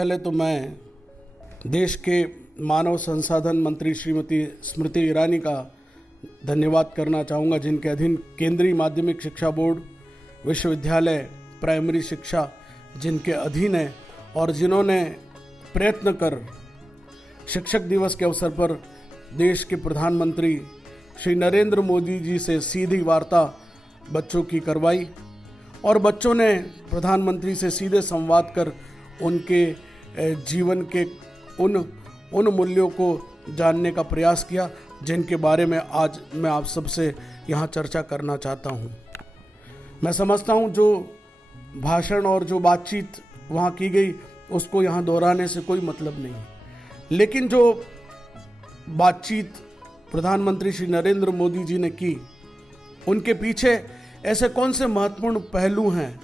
पहले तो मैं देश के मानव संसाधन मंत्री श्रीमती स्मृति ईरानी का धन्यवाद करना चाहूँगा, जिनके अधीन केंद्रीय माध्यमिक शिक्षा बोर्ड, विश्वविद्यालय, प्राइमरी शिक्षा जिनके अधीन है और जिन्होंने प्रयत्न कर शिक्षक दिवस के अवसर पर देश के प्रधानमंत्री श्री नरेंद्र मोदी जी से सीधी वार्ता बच्चों की करवाई और बच्चों ने प्रधानमंत्री से सीधे संवाद कर उनके जीवन के उन मूल्यों को जानने का प्रयास किया, जिनके बारे में आज मैं आप सबसे यहाँ चर्चा करना चाहता हूँ। मैं समझता हूँ जो भाषण और जो बातचीत वहाँ की गई उसको यहाँ दोहराने से कोई मतलब नहीं, लेकिन जो बातचीत प्रधानमंत्री श्री नरेंद्र मोदी जी ने की, उनके पीछे ऐसे कौन से महत्वपूर्ण पहलू हैं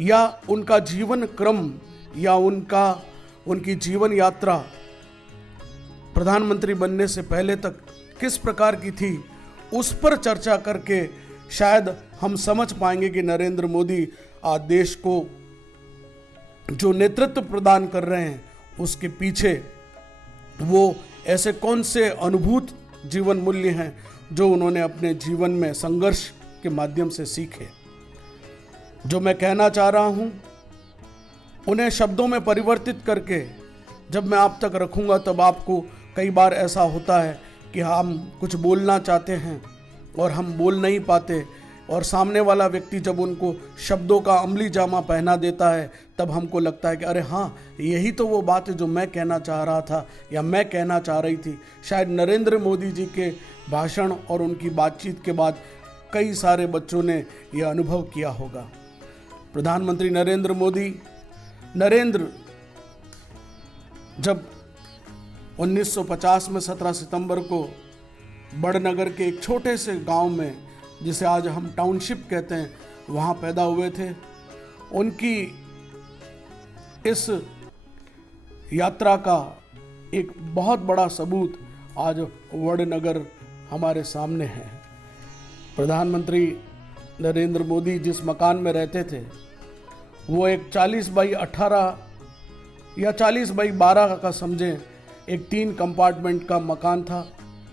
या उनका जीवन क्रम या उनकी जीवन यात्रा प्रधानमंत्री बनने से पहले तक किस प्रकार की थी, उस पर चर्चा करके शायद हम समझ पाएंगे कि नरेंद्र मोदी आज देश को जो नेतृत्व प्रदान कर रहे हैं उसके पीछे वो ऐसे कौन से अनुभूत जीवन मूल्य हैं जो उन्होंने अपने जीवन में संघर्ष के माध्यम से सीखे। जो मैं कहना चाह रहा हूं उन्हें शब्दों में परिवर्तित करके जब मैं आप तक रखूंगा तब आपको कई बार ऐसा होता है कि हम कुछ बोलना चाहते हैं और हम बोल नहीं पाते, और सामने वाला व्यक्ति जब उनको शब्दों का अमली जामा पहना देता है तब हमको लगता है कि अरे हाँ, यही तो वो बात है जो मैं कहना चाह रहा था या मैं कहना चाह रही थी। शायद नरेंद्र मोदी जी के भाषण और उनकी बातचीत के बाद कई सारे बच्चों ने यह अनुभव किया होगा। प्रधानमंत्री नरेंद्र जब 1950 में 17 सितंबर को बड़नगर के एक छोटे से गांव में, जिसे आज हम टाउनशिप कहते हैं, वहाँ पैदा हुए थे। उनकी इस यात्रा का एक बहुत बड़ा सबूत आज वड़नगर हमारे सामने है। प्रधानमंत्री नरेंद्र मोदी जिस मकान में रहते थे वो एक 40x18 या 40x12 का समझें, एक 3 कंपार्टमेंट का मकान था।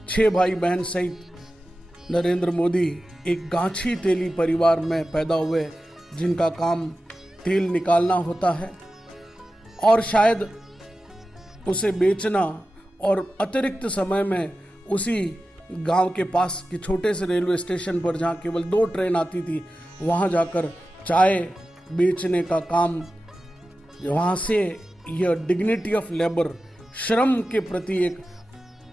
6 भाई बहन सहित नरेंद्र मोदी एक गांछी तेली परिवार में पैदा हुए, जिनका काम तेल निकालना होता है और शायद उसे बेचना, और अतिरिक्त समय में उसी गांव के पास के छोटे से रेलवे स्टेशन पर जहां केवल 2 ट्रेन आती थी, वहां जाकर चाय बेचने का काम। वहां से यह डिग्निटी ऑफ लेबर, श्रम के प्रति एक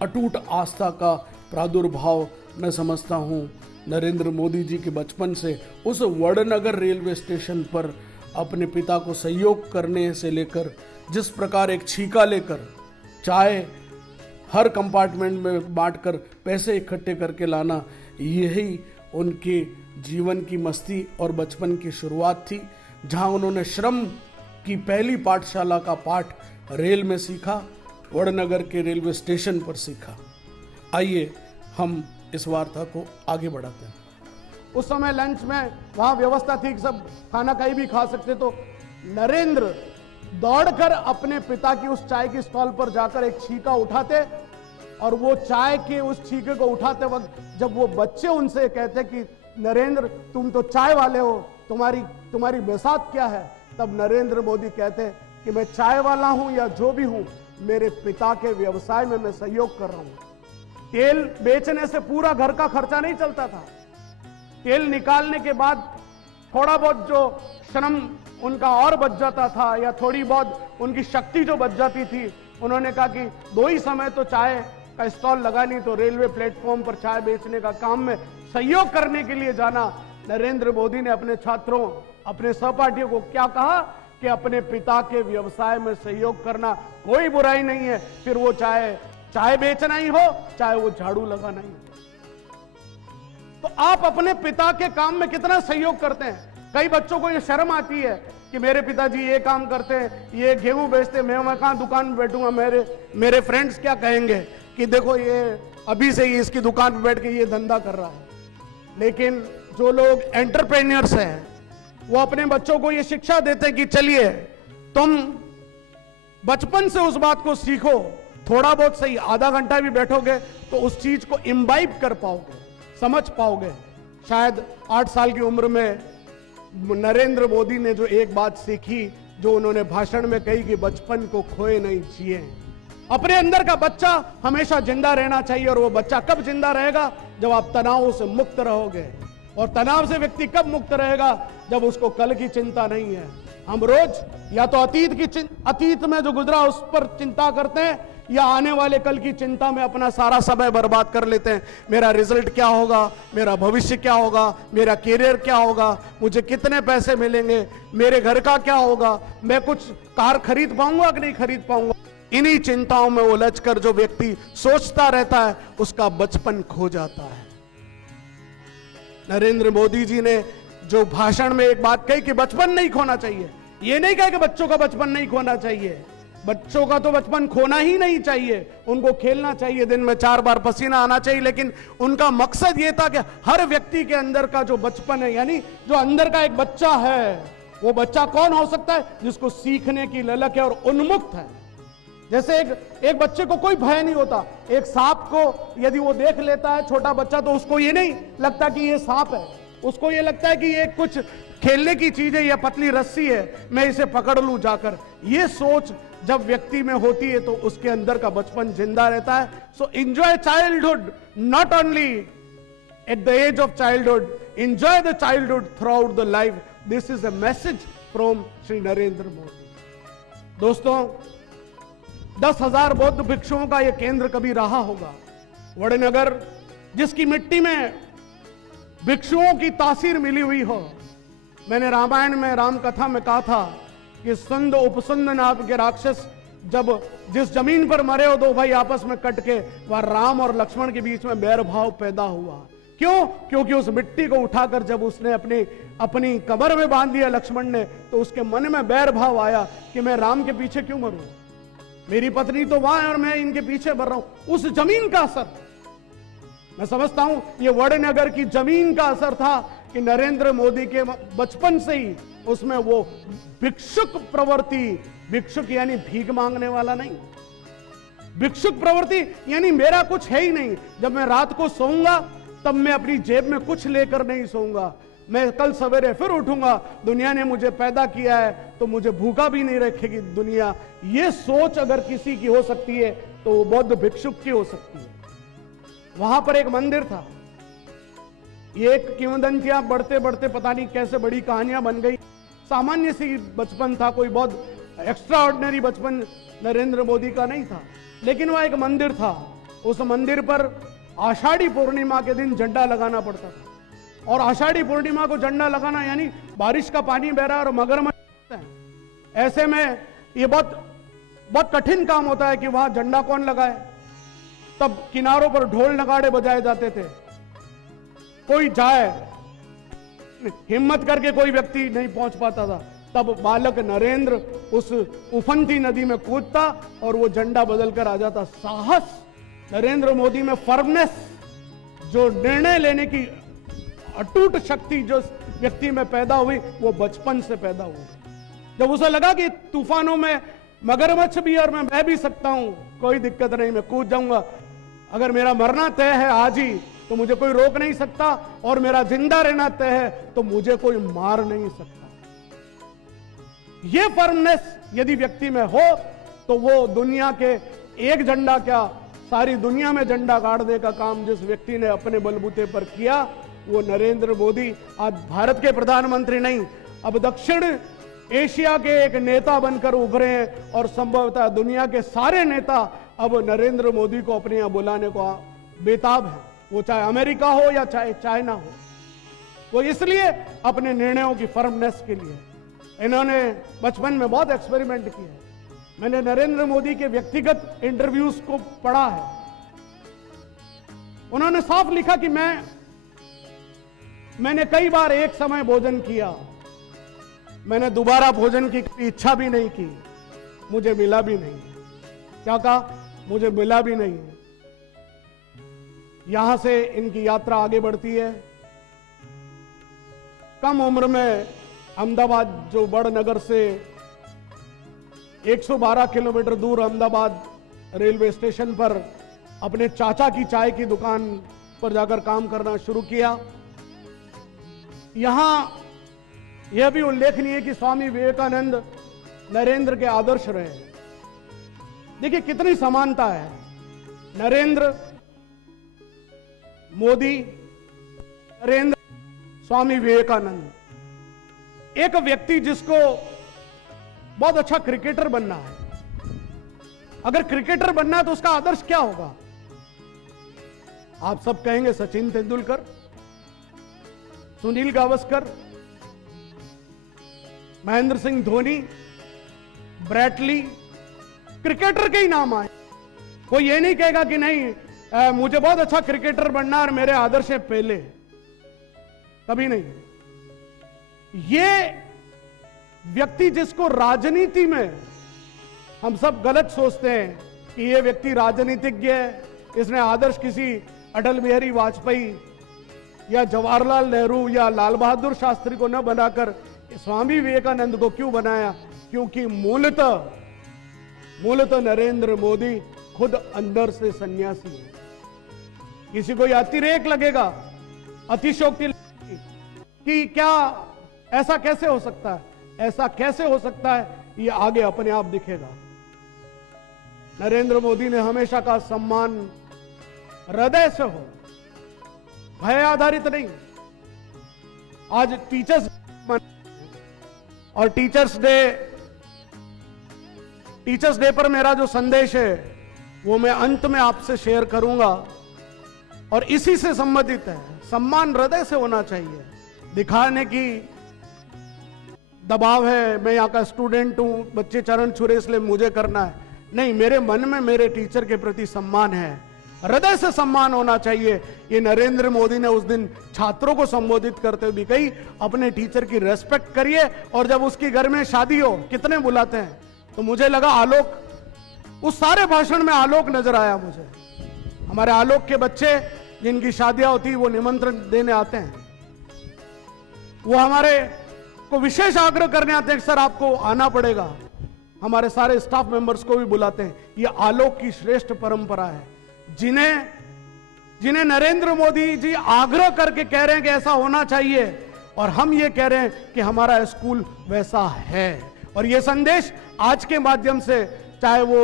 अटूट आस्था का प्रादुर्भाव मैं समझता हूँ नरेंद्र मोदी जी के बचपन से उस वड़नगर रेलवे स्टेशन पर अपने पिता को सहयोग करने से लेकर जिस प्रकार एक छीका लेकर चाय हर कंपार्टमेंट में बांटकर पैसे इकट्ठे करके लाना, यही उनके जीवन की मस्ती और बचपन की शुरुआत थी, जहां उन्होंने श्रम की पहली पाठशाला का पाठ रेल में सीखा, वड़नगर के रेलवे स्टेशन पर सीखा। आइए हम इस वार्ता को आगे बढ़ाते हैं। उस समय लंच में वहां व्यवस्था थी कि सब खाना कहीं भी खा सकते, तो नरेंद्र दौड़कर अपने पिता की उस चाय की स्टॉल पर जाकर एक छीका उठाते, और वो चाय के उस छीके को उठाते वक्त जब वो बच्चे उनसे कहते कि नरेंद्र तुम तो चाय वाले हो, तुम्हारी बेसात क्या है, तब नरेंद्र मोदी कहते कि मैं चाय वाला हूं या जो भी हूं, मेरे पिता के व्यवसाय में मैं सहयोग कर रहा हूं। तेल बेचने से पूरा घर का खर्चा नहीं चलता था। तेल निकालने के बाद थोड़ा बहुत जो श्रम उनका और बच जाता था या थोड़ी बहुत उनकी शक्ति जो बच जाती थी, उन्होंने कहा कि 2 ही समय तो चाय का स्टॉल लगा नहीं, तो रेलवे प्लेटफॉर्म पर चाय बेचने का काम में सहयोग करने के लिए जाना। नरेंद्र मोदी ने अपने छात्रों, अपने सहपाठियों को क्या कहा कि अपने पिता के व्यवसाय में सहयोग करना कोई बुराई नहीं है, फिर वो चाय बेचना ही हो, चाहे वो झाड़ू लगाना ही हो। तो आप अपने पिता के काम में कितना सहयोग करते हैं। कई बच्चों को ये शर्म आती है कि मेरे पिताजी ये काम करते हैं, ये गेहूं बेचते, मैं कहां दुकान में बैठूंगा, मेरे फ्रेंड्स क्या कहेंगे कि देखो ये अभी से ही इसकी दुकान पर बैठ के ये धंधा कर रहा है। लेकिन जो लोग एंटरप्रेन्योर्स हैं वो अपने बच्चों को ये शिक्षा देते हैं कि चलिए तुम बचपन से उस बात को सीखो, थोड़ा बहुत सही, आधा घंटा भी बैठोगे तो उस चीज को इम्बाइब कर पाओगे, समझ पाओगे। शायद 8 साल की उम्र में नरेंद्र मोदी ने जो एक बात सीखी, जो उन्होंने भाषण में कही कि बचपन को खोए नहीं जिए। अपने अंदर का बच्चा हमेशा जिंदा रहना चाहिए, और वो बच्चा कब जिंदा रहेगा? जब आप तनावों से मुक्त रहोगे। और तनाव से व्यक्ति कब मुक्त रहेगा? जब उसको कल की चिंता नहीं है। हम रोज या तो अतीत में जो गुजरा उस पर चिंता करते हैं, या आने वाले कल की चिंता में अपना सारा समय बर्बाद कर लेते हैं। मेरा रिजल्ट क्या होगा, मेरा भविष्य क्या होगा, मेरा करियर क्या होगा, मुझे कितने पैसे मिलेंगे, मेरे घर का क्या होगा, मैं कुछ कार खरीद पाऊंगा कि नहीं खरीद पाऊंगा। इन्हीं चिंताओं में उलझकर जो व्यक्ति सोचता रहता है, उसका बचपन खो जाता है। नरेंद्र मोदी जी ने जो भाषण में एक बात कही कि बचपन नहीं खोना चाहिए, ये नहीं कहा कि बच्चों का बचपन नहीं खोना चाहिए। बच्चों का तो बचपन खोना ही नहीं चाहिए, उनको खेलना चाहिए, दिन में 4 बार पसीना आना चाहिए। लेकिन उनका मकसद यह था कि हर व्यक्ति के अंदर का जो बचपन है, यानी जो अंदर का एक बच्चा है, वो बच्चा कौन हो सकता है? जिसको सीखने की ललक है और उन्मुक्त है। जैसे एक बच्चे को कोई भय नहीं होता। एक सांप को यदि वो देख लेता है छोटा बच्चा, तो उसको ये नहीं लगता कि ये सांप है, उसको ये लगता है कि ये कुछ खेलने की चीज है या पतली रस्सी है, मैं इसे पकड़ लूं जाकर। ये सोच जब व्यक्ति में होती है तो उसके अंदर का बचपन जिंदा रहता है। So enjoy childhood, not only at the age of childhood, enjoy the childhood throughout the life. This is a message from Shri Narendra Modi. दोस्तों, 10,000 बौद्ध भिक्षुओं का यह केंद्र कभी रहा होगा। वड़नगर, जिसकी मिट्टी में भिक्षुओं की तासीर मिली हुई हो। मैंने रामायण में, राम कथा में कहा था कि सुंद उपसुंद नाम के राक्षस जब जिस जमीन पर मरे हो, 2 भाई आपस में कट के, वह राम और लक्ष्मण के बीच में बैर भाव पैदा हुआ। क्यों? क्योंकि उस मिट्टी को उठाकर जब उसने अपनी कमर में बांध दिया लक्ष्मण ने, तो उसके मन में बैर भाव आया कि मैं राम के पीछे क्यों मरूं, मेरी पत्नी तो वहां है और मैं इनके पीछे मर रहा हूं। उस जमीन का असर, मैं समझता हूं ये वड़नगर की जमीन का असर था कि नरेंद्र मोदी के बचपन से ही उसमें वो भिक्षुक प्रवृत्ति, भिक्षुक यानी भीख मांगने वाला नहीं, भिक्षुक प्रवृत्ति यानी मेरा कुछ है ही नहीं, जब मैं रात को सोऊंगा तब मैं अपनी जेब में कुछ लेकर नहीं सोऊंगा, मैं कल सवेरे फिर उठूंगा, दुनिया ने मुझे पैदा किया है तो मुझे भूखा भी नहीं रखेगी दुनिया। ये सोच अगर किसी की हो सकती है तो वो बौद्ध भिक्षुक की हो सकती है। वहां पर एक मंदिर था, ये एक किंवदंतियां बढ़ते बढ़ते पता नहीं कैसे बड़ी कहानियां बन गई। सामान्य सी बचपन था, कोई बहुत एक्स्ट्रा ऑर्डिनरी बचपन नरेंद्र मोदी का नहीं था, लेकिन वह एक मंदिर था। उस मंदिर पर आषाढ़ी पूर्णिमा के दिन झंडा लगाना पड़ता था, और आषाढ़ी पूर्णिमा को झंडा लगाना यानी बारिश का पानी बह रहा है और मगरमच्छ है। ऐसे में ये बहुत कठिन काम होता है कि वहां झंडा कौन लगाए। तब किनारों पर ढोल नगाड़े बजाए जाते थे, कोई जाए, हिम्मत करके कोई व्यक्ति नहीं पहुंच पाता था। तब बालक नरेंद्र उस उफनती नदी में कूदता और वो झंडा बदलकर आ जाता। साहस, नरेंद्र मोदी में फर्मनेस, जो निर्णय लेने की अटूट शक्ति जो व्यक्ति में पैदा हुई, वो बचपन से पैदा हुई। जब उसे लगा कि तूफानों में मगरमच्छ भी और मैं बह भी सकता हूं, कोई दिक्कत नहीं, मैं कूद जाऊंगा, अगर मेरा मरना तय है आज ही तो मुझे कोई रोक नहीं सकता, और मेरा जिंदा रहना तय है तो मुझे कोई मार नहीं सकता। यह फर्मनेस यदि व्यक्ति में हो तो वो दुनिया के एक झंडा क्या, सारी दुनिया में झंडा गाड़ दे का काम जिस व्यक्ति ने अपने बलबूते पर किया, वो नरेंद्र मोदी आज भारत के प्रधानमंत्री नहीं, अब दक्षिण एशिया के एक नेता बनकर उभरे हैं, और संभवतः दुनिया के सारे नेता अब नरेंद्र मोदी को अपने यहां बुलाने को बेताब है, वो चाहे अमेरिका हो या चाहे चाइना हो। वो इसलिए अपने निर्णयों की फर्मनेस के लिए। इन्होंने बचपन में बहुत एक्सपेरिमेंट किया है। मैंने नरेंद्र मोदी के व्यक्तिगत इंटरव्यूज को पढ़ा है, उन्होंने साफ लिखा कि मैंने कई बार एक समय भोजन किया, मैंने दोबारा भोजन की इच्छा भी नहीं की, मुझे मिला भी नहीं। क्या कहा? मुझे मिला भी नहीं। यहां से इनकी यात्रा आगे बढ़ती है। कम उम्र में अहमदाबाद जो बड़ नगर से 112 किलोमीटर दूर अहमदाबाद रेलवे स्टेशन पर अपने चाचा की चाय की दुकान पर जाकर काम करना शुरू किया। यहां यह भी उल्लेखनीय है कि स्वामी विवेकानंद नरेंद्र के आदर्श रहे। देखिए कितनी समानता है, नरेंद्र मोदी, नरेंद्र स्वामी विवेकानंद। एक व्यक्ति जिसको बहुत अच्छा क्रिकेटर बनना है, अगर क्रिकेटर बनना है तो उसका आदर्श क्या होगा? आप सब कहेंगे सचिन तेंदुलकर, सुनील गावस्कर, महेंद्र सिंह धोनी, ब्रैटली, क्रिकेटर के ही नाम आए। कोई ये नहीं कहेगा कि नहीं मुझे बहुत अच्छा क्रिकेटर बनना और मेरे आदर्श है पहले, कभी नहीं। ये व्यक्ति जिसको राजनीति में हम सब गलत सोचते हैं कि ये व्यक्ति राजनीतिज्ञ है, इसने आदर्श किसी अटल बिहारी वाजपेयी या जवाहरलाल नेहरू या लाल बहादुर शास्त्री को न बनाकर स्वामी विवेकानंद को क्यों बनाया? क्योंकि मूलतः नरेंद्र मोदी खुद अंदर से सन्यासी है। किसी को यह अतिरेक लगेगा, अतिशयोक्ति लगेगी कि क्या ऐसा कैसे हो सकता है, ऐसा कैसे हो सकता है, ये आगे अपने आप दिखेगा। नरेंद्र मोदी ने हमेशा का सम्मान हृदय से हो, भय आधारित नहीं। आज टीचर्स और टीचर्स डे पर मेरा जो संदेश है वो मैं अंत में आपसे शेयर करूंगा और इसी से संबंधित है। सम्मान हृदय से होना चाहिए। दिखाने की दबाव है, मैं यहाँ का स्टूडेंट हूं, बच्चे चरण छुरे इसलिए मुझे करना है, नहीं, मेरे मन में मेरे टीचर के प्रति सम्मान है, हृदय से सम्मान होना चाहिए। ये नरेंद्र मोदी ने उस दिन छात्रों को संबोधित करते हुए भी कही, अपने टीचर की रेस्पेक्ट करिए। और जब उसकी घर में शादी हो, कितने बुलाते हैं, तो मुझे लगा आलोक, उस सारे भाषण में आलोक नजर आया मुझे। हमारे आलोक के बच्चे जिनकी शादियां होती वो निमंत्रण देने आते हैं, वो हमारे को विशेष आग्रह करने आते हैं कि सर आपको आना पड़ेगा। हमारे सारे स्टाफ मेंबर्स को भी बुलाते हैं। ये आलोक की श्रेष्ठ परंपरा है, जिन्हें नरेंद्र मोदी जी आग्रह करके कह रहे हैं कि ऐसा होना चाहिए, और हम ये कह रहे हैं कि हमारा स्कूल वैसा है। और ये संदेश आज के माध्यम से, चाहे वो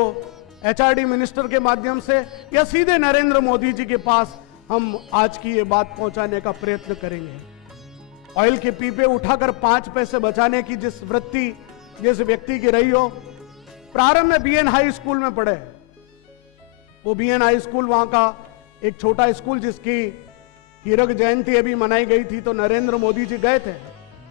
एचआरडी मिनिस्टर के माध्यम से या सीधे नरेंद्र मोदी जी के पास, हम आज की ये बात पहुंचाने का प्रयत्न करेंगे। ऑयल के पीपे उठाकर 5 पैसे बचाने की जिस वृत्ति जिस व्यक्ति की रही हो, प्रारंभ में बीएन हाई स्कूल में पढ़े, वो बीएन हाई स्कूल वहां का एक छोटा स्कूल जिसकी हीरक जयंती अभी मनाई गई थी, तो नरेंद्र मोदी जी गए थे।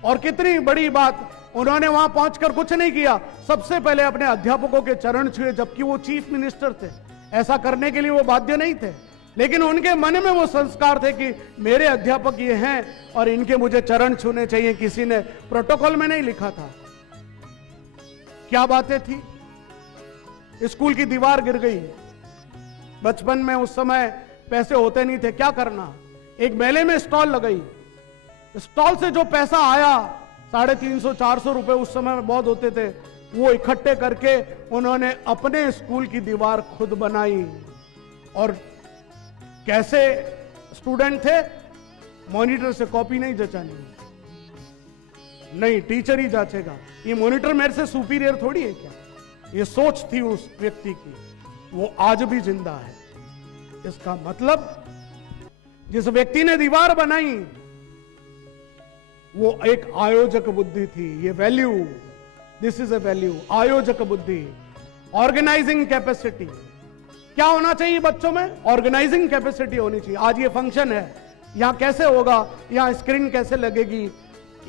और कितनी बड़ी बात, उन्होंने वहां पहुंचकर कुछ नहीं किया, सबसे पहले अपने अध्यापकों के चरण छुए, जबकि वो चीफ मिनिस्टर थे। ऐसा करने के लिए वो बाध्य नहीं थे, लेकिन उनके मन में वो संस्कार थे कि मेरे अध्यापक ये हैं और इनके मुझे चरण छूने चाहिए। किसी ने प्रोटोकॉल में नहीं लिखा था। क्या बातें थी। स्कूल की दीवार गिर गई। बचपन में उस समय पैसे होते नहीं थे, क्या करना, एक मेले में स्टॉल लगाई। स्टॉल से जो पैसा आया, 350-400 रुपए उस समय में बहुत होते थे, वो इकट्ठे करके उन्होंने अपने स्कूल की दीवार खुद बनाई। और कैसे स्टूडेंट थे, मॉनिटर से कॉपी नहीं जचानी, नहीं, टीचर ही जांचेगा। ये मॉनिटर मेरे से सुपीरियर थोड़ी है क्या, ये सोच थी उस व्यक्ति की, वो आज भी जिंदा है। इसका मतलब जिस व्यक्ति ने दीवार बनाई वो एक आयोजक बुद्धि थी। ये value, this is a value, आयोजक बुद्धि, ऑर्गेनाइजिंग कैपेसिटी। क्या होना चाहिए बच्चों में? ऑर्गेनाइजिंग कैपेसिटी होनी चाहिए। आज ये फंक्शन है, यहां कैसे होगा, यहां स्क्रीन कैसे लगेगी,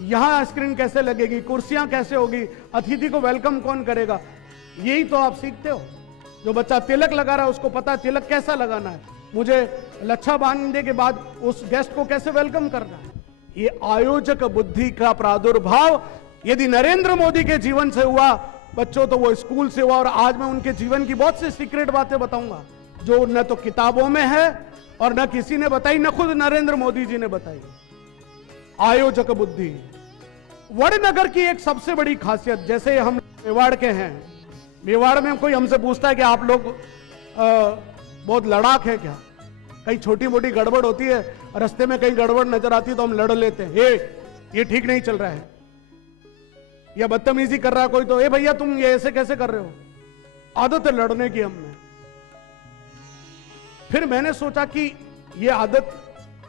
यहां स्क्रीन कैसे लगेगी, कुर्सियां कैसे होगी, अतिथि को वेलकम कौन करेगा, यही तो आप सीखते हो। जो बच्चा तिलक लगा रहा है उसको पता है तिलक कैसा लगाना है, मुझे लच्छा बांधने के बाद उस गेस्ट को कैसे वेलकम करना है। ये आयोजक बुद्धि का प्रादुर्भाव यदि नरेंद्र मोदी के जीवन से हुआ बच्चों, तो वो स्कूल से हुआ। और आज मैं उनके जीवन की बहुत सी सीक्रेट बातें बताऊंगा जो न तो किताबों में है और न किसी ने बताई, न खुद नरेंद्र मोदी जी ने बताई। आयोजक बुद्धि वड़नगर की एक सबसे बड़ी खासियत, जैसे हम मेवाड़ के हैं, मेवाड़ में कोई हमसे पूछता है कि आप लोग बहुत लड़ाक है क्या? कहीं छोटी मोटी गड़बड़ होती है, रास्ते में कहीं गड़बड़ नजर आती है तो हम लड़ लेते हैं, ये ठीक नहीं चल रहा है, या बदतमीजी कर रहा है कोई तो भैया तुम ये ऐसे कैसे कर रहे हो? आदत है लड़ने की हमने। फिर मैंने सोचा कि ये आदत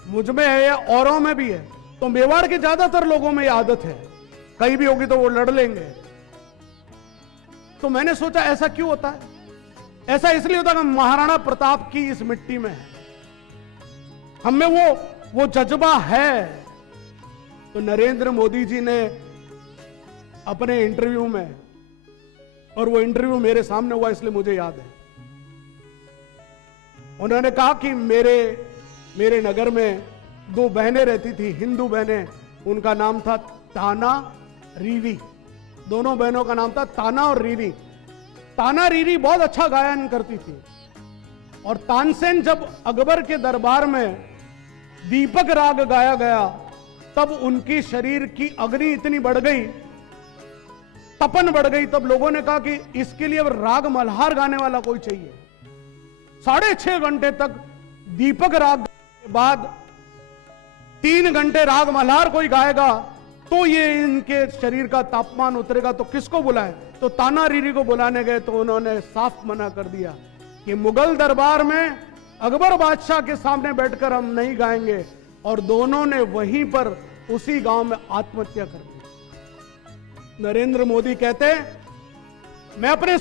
मुझ में है या औरों में भी है, तो मेवाड़ के ज्यादातर लोगों में ये आदत है, कहीं भी होगी तो वो लड़ लेंगे। तो मैंने सोचा ऐसा क्यों होता है? ऐसा इसलिए होता है कि महाराणा प्रताप की इस मिट्टी में है, हम में वो जज्बा है। तो नरेंद्र मोदी जी ने अपने इंटरव्यू में, और वो इंटरव्यू मेरे सामने हुआ इसलिए मुझे याद है, उन्होंने कहा कि मेरे नगर में दो बहनें रहती थी, हिंदू बहनें, उनका नाम था ताना रीरी। दोनों बहनों का नाम था ताना और रीरी। ताना रीरी बहुत अच्छा गायन करती थी, और तानसेन जब अकबर के दरबार में दीपक राग गाया गया तब उनकी शरीर की अग्नि इतनी बढ़ गई, तपन बढ़ गई, तब लोगों ने कहा कि इसके लिए अब राग मल्हार गाने वाला कोई चाहिए। 6.5 घंटे तक दीपक राग के बाद 3 घंटे राग मल्हार कोई गाएगा तो ये इनके शरीर का तापमान उतरेगा, तो किसको बुलाएं? तो ताना रीरी को बुलाने गए तो उन्होंने साफ मना कर दिया कि मुगल दरबार में अकबर बादशाह के सामने बैठकर हम नहीं गाएंगे, और दोनों ने वहीं पर उसी गांव में आत्महत्या कर दी। नरेंद्र मोदी कहते मैं अपने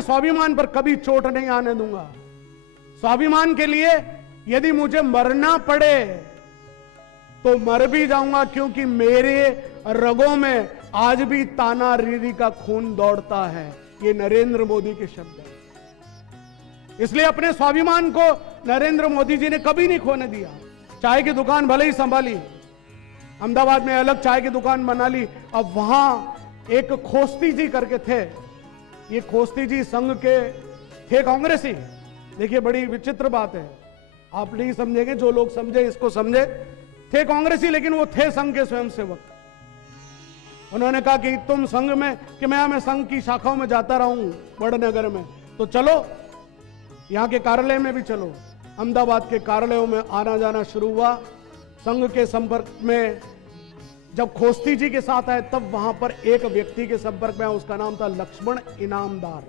स्वाभिमान पर कभी चोट नहीं आने दूंगा। स्वाभिमान के लिए यदि मुझे मरना पड़े तो मर भी जाऊंगा, क्योंकि मेरे रगों में आज भी ताना रीरी का खून दौड़ता है। ये नरेंद्र मोदी के शब्द हैं। इसलिए अपने स्वाभिमान को नरेंद्र मोदी जी ने कभी नहीं खोने दिया। चाय की दुकान भले ही संभाली, अहमदाबाद में अलग चाय की दुकान बना ली। अब वहां एक खोस्ती जी करके थे, ये खोस्ती जी संघ के थे, कांग्रेसी। देखिए बड़ी विचित्र बात है, आप नहीं समझेंगे, जो लोग समझे इसको समझे। थे कांग्रेसी लेकिन वो थे संघ के स्वयंसेवक। उन्होंने कहा कि तुम संघ में, कि मैं संघ की शाखाओं में जाता रहूं बड़नगर में, तो चलो यहां के कार्यालय में भी चलो। अहमदाबाद के कार्यालयों में आना जाना शुरू हुआ। संघ के संपर्क में जब खोस्ती जी के साथ आए तब वहां पर एक व्यक्ति के संपर्क में आया, उसका नाम था लक्ष्मण इनामदार।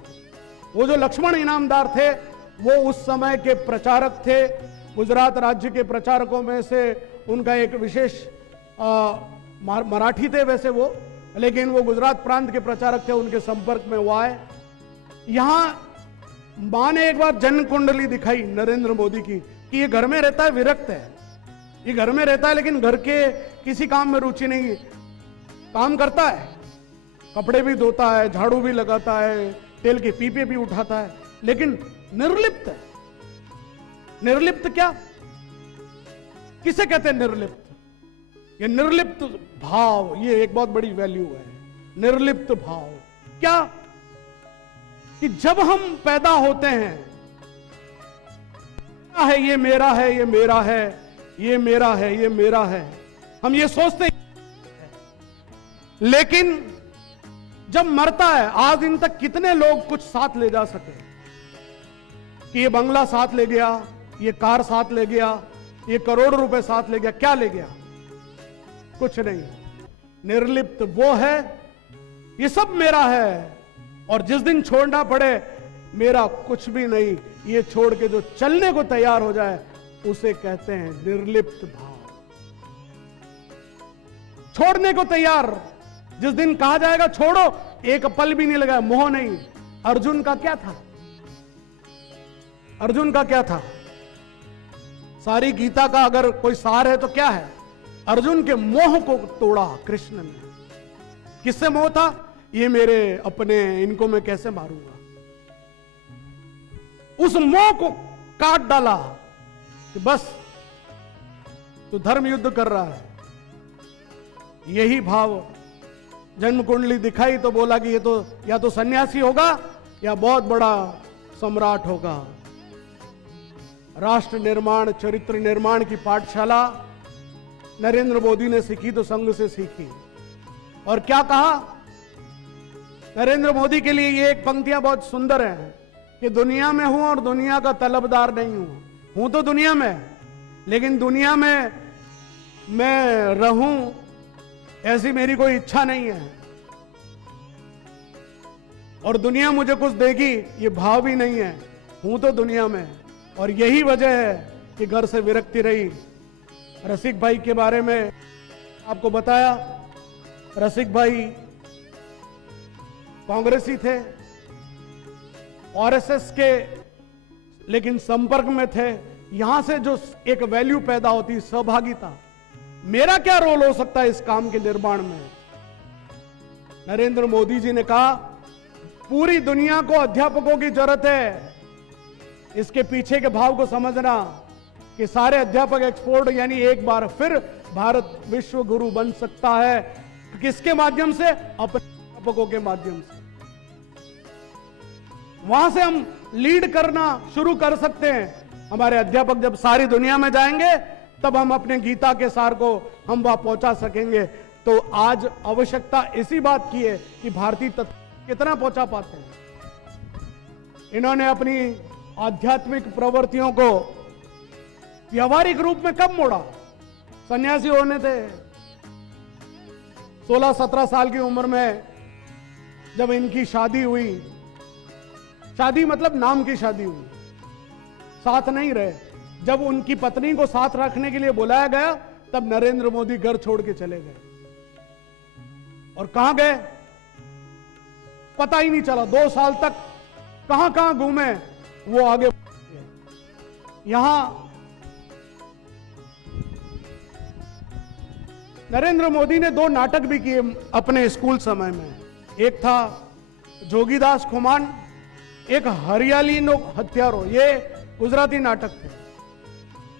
वो जो लक्ष्मण इनामदार थे वो उस समय के प्रचारक थे, गुजरात राज्य के प्रचारकों में से उनका एक विशेष मराठी थे वैसे वो, लेकिन वो गुजरात प्रांत के प्रचारक थे। उनके संपर्क में वो आए। यहां मां ने एक बार जन्म कुंडली दिखाई नरेंद्र मोदी की कि ये घर में रहता है, विरक्त है, ये घर में रहता है लेकिन घर के किसी काम में रुचि नहीं। काम करता है, कपड़े भी धोता है, झाड़ू भी लगाता है, तेल के पीपे भी उठाता है, लेकिन निर्लिप्त है। निर्लिप्त क्या, किसे कहते हैं निर्लिप्त? ये निर्लिप्त भाव, ये एक बहुत बड़ी वैल्यू है। निर्लिप्त भाव क्या, कि जब हम पैदा होते हैं, ये मेरा है, ये मेरा है, ये मेरा है, ये मेरा है, हम ये सोचते हैं। लेकिन जब मरता है, आज दिन तक कितने लोग कुछ साथ ले जा सके, कि ये बंगला साथ ले गया, ये कार साथ ले गया, ये करोड़ रुपए साथ ले गया, क्या ले गया? कुछ नहीं। निर्लिप्त वो है, ये सब मेरा है, और जिस दिन छोड़ना पड़े मेरा कुछ भी नहीं, ये छोड़ के जो चलने को तैयार हो जाए उसे कहते हैं निर्लिप्त भाव। छोड़ने को तैयार, जिस दिन कहा जाएगा छोड़ो, एक पल भी नहीं लगा, मोह नहीं। अर्जुन का क्या था? अर्जुन का क्या था? सारी गीता का अगर कोई सार है तो क्या है? अर्जुन के मोह को तोड़ा कृष्ण ने। किससे मोह था? ये मेरे अपने, इनको मैं कैसे मारूंगा। उस मोह को काट डाला कि बस तो धर्म युद्ध कर रहा है। यही भाव जन्म कुंडली दिखाई तो बोला कि ये तो या तो सन्यासी होगा या बहुत बड़ा सम्राट होगा। राष्ट्र निर्माण, चरित्र निर्माण की पाठशाला नरेंद्र मोदी ने सीखी तो संघ से सीखी। और क्या कहा नरेंद्र मोदी के लिए ये एक पंक्तियां बहुत सुंदर हैं कि दुनिया में हूं और दुनिया का तलबदार नहीं हूं तो दुनिया में, लेकिन दुनिया में मैं रहूं ऐसी मेरी कोई इच्छा नहीं है, और दुनिया मुझे कुछ देगी ये भाव भी नहीं है। हूं तो दुनिया में, और यही वजह है कि घर से विरक्ति रही। रसिक भाई के बारे में आपको बताया, रसिक भाई कांग्रेसी थे, आरएसएस के लेकिन संपर्क में थे। यहां से जो एक वैल्यू पैदा होती, सहभागिता, मेरा क्या रोल हो सकता है इस काम के निर्माण में। नरेंद्र मोदी जी ने कहा पूरी दुनिया को अध्यापकों की जरूरत है। इसके पीछे के भाव को समझना कि सारे अध्यापक एक्सपोर्ट, यानी एक बार फिर भारत विश्व गुरु बन सकता है। किसके माध्यम से? अपने अध्यापकों के माध्यम से। वहां से हम लीड करना शुरू कर सकते हैं। हमारे अध्यापक जब सारी दुनिया में जाएंगे तब हम अपने गीता के सार को हम वहां पहुंचा सकेंगे। तो आज आवश्यकता इसी बात की है कि भारतीय तत्व कितना पहुंचा पाते हैं। इन्होंने अपनी आध्यात्मिक प्रवृत्तियों को व्यवहारिक रूप में कब मोड़ा? सन्यासी होने थे 16-17 साल की उम्र में जब इनकी शादी हुई, शादी मतलब नाम की शादी हुई, साथ नहीं रहे। जब उनकी पत्नी को साथ रखने के लिए बुलाया गया तब नरेंद्र मोदी घर छोड़ के चले गए। और कहां गए पता ही नहीं चला। 2 साल तक कहां कहां घूमे वो आगे। यहां नरेंद्र मोदी ने 2 नाटक भी किए अपने स्कूल समय में। एक था जोगीदास खुमान, एक हरियाली नो हत्यारो, ये गुजराती नाटक थे।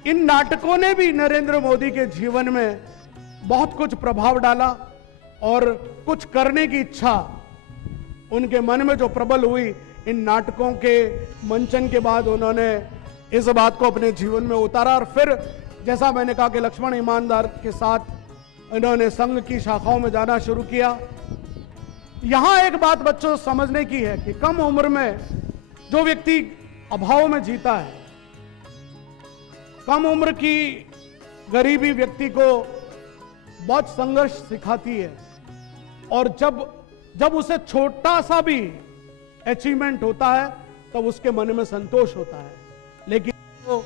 इन नाटकों ने भी नरेंद्र मोदी के जीवन में बहुत कुछ प्रभाव डाला और कुछ करने की इच्छा उनके मन में जो प्रबल हुई, इन नाटकों के मंचन के बाद उन्होंने इस बात को अपने जीवन में उतारा। और फिर जैसा मैंने कहा कि लक्ष्मण ईमानदार के साथ इन्होंने संघ की शाखाओं में जाना शुरू किया। यहां एक बात बच्चों समझने की है कि कम उम्र में जो व्यक्ति अभाव में जीता है, कम उम्र की गरीबी व्यक्ति को बहुत संघर्ष सिखाती है। और जब उसे छोटा सा भी अचीवमेंट होता है तब उसके मन में संतोष होता है। लेकिन वो